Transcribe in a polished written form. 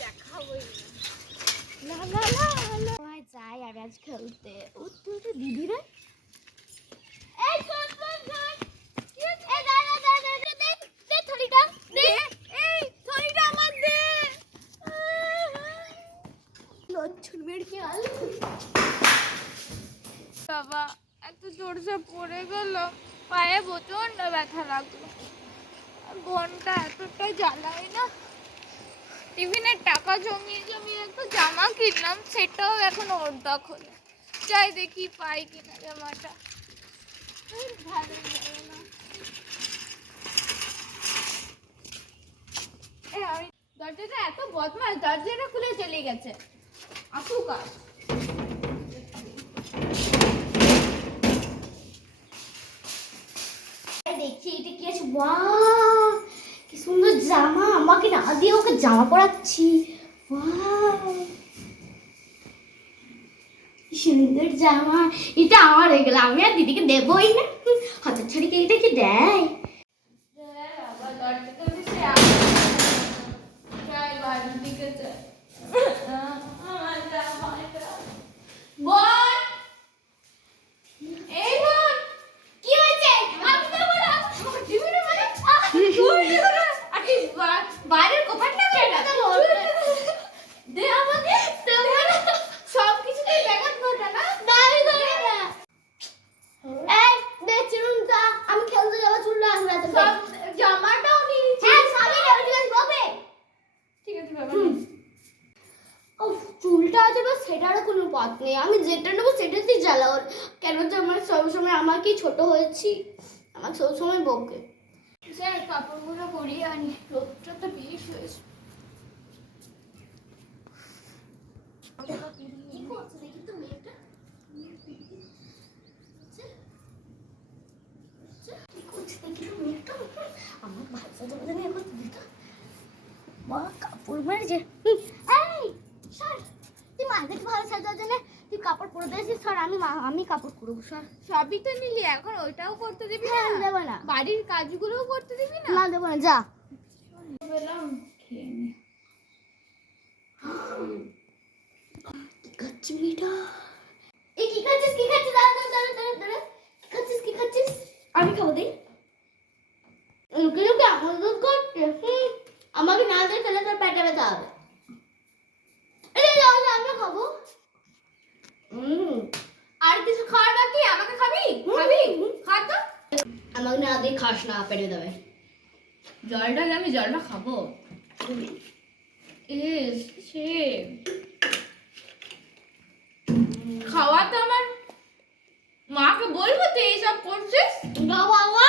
দেখাবোই না। না না না না যাই আর আজ খেলতে। ও তো দিদি রে। এই শোন শোন শোন, এই দাঁড়া দাঁড়া দে দে থলিটা দে, এই থলিটা আমার দে। লচ্ছন বের কি আল বাবা, এত জোরসে পড়ে গেল, পায়ে প্রচন্ড ব্যথা লাগলো। বোনটা এতটাই জ্বালায় না। টিফিনের টাকা জমিয়ে জমিয়ে একটা জামা কিনলাম, সেটাও এখন অর্ধেক হলো। যাই দেখি পাই কিনা জামাটা। ভালো লাগে না। আমি দরজাটা এত বদমাশ, দরজাটা খুলে চলে গেছে। আসুক আর দেখি এটা কি আছে। বাহ কি সুন্দর জামা, আমাকে না দিয়ে ওকে জামা পরাচ্ছি। বাহ কি সুন্দর জামা, এটা আমার হয়ে গেল, আমি আর দিদিকে দেবই না। হাতের ছাড়িকে এটা কি দেয়। বাইরের কোপারটা দে আমাকে, সব কিছুতে ব্যাঘাত ঘটে না। দাঁড়িয়ে দাঁড়িয়ে না, এই দে চিরুনটা, আমি খেলতে যাবো, চুলটা আসবে এত সব জামাটাও নিয়েছি। হ্যাঁ সবই নেবে, ঠিক আছে বাবা, ঠিক আছে বাবা। ও চুলটা আছে বা সেটারও কোনো পথ নেই, আমি যেটা নেবো সেটাতেই জ্বালাও। কেন যে আমার সবসময় আমাকেই ছোট হয়েছি, আমাকে সবসময় বকে। স্যার কাপড়গুলো পরিয়ে আনি, রোদটা তো বেশ হয়েছে। কি করছে দেখি তো মেয়েটা, কি করছে দেখি তো মেয়েটা। আমার ভাষা তো জানি এখন দিদা মা কাপড় মারছে। এই সর, তুই মাকে ভালো সাজার জন্য তুই কাপড় পরে দিয়েছিস, সর আমি কাপড় পরবো। সর, সবই তো নিলি, এখন ওইটাও করতে দিবি না? দেবো না। বাড়ির কাজগুলোও করতে দিবি না? না দেবো না, যা বললাম খেয়ে নে। কি খাচ্ছি মেয়েটা, এই কি খাচ্ছিস কি খাচ্ছিস, দাঁড়া দাঁড়া দাঁড়া দাঁড়া, কি খাচ্ছিস কি খাচ্ছিস, আমি খাবো দে। লুকে লুকে আমার দুধ করছে, আমাকে না দিয়ে তাহলে তোর পেটে ব্যথা হবে। আমি খাবো। আর কিছু খাওয়ার বাকি, আমাকে খাবি খাবি খা তো। আমাকে না দিয়ে খাস না, পেটে দেবে। জলটা আমি জলটা খাবো। সে খাওয়া তো আমার মাকে বলবো তুই এইসব করছিস। বাবা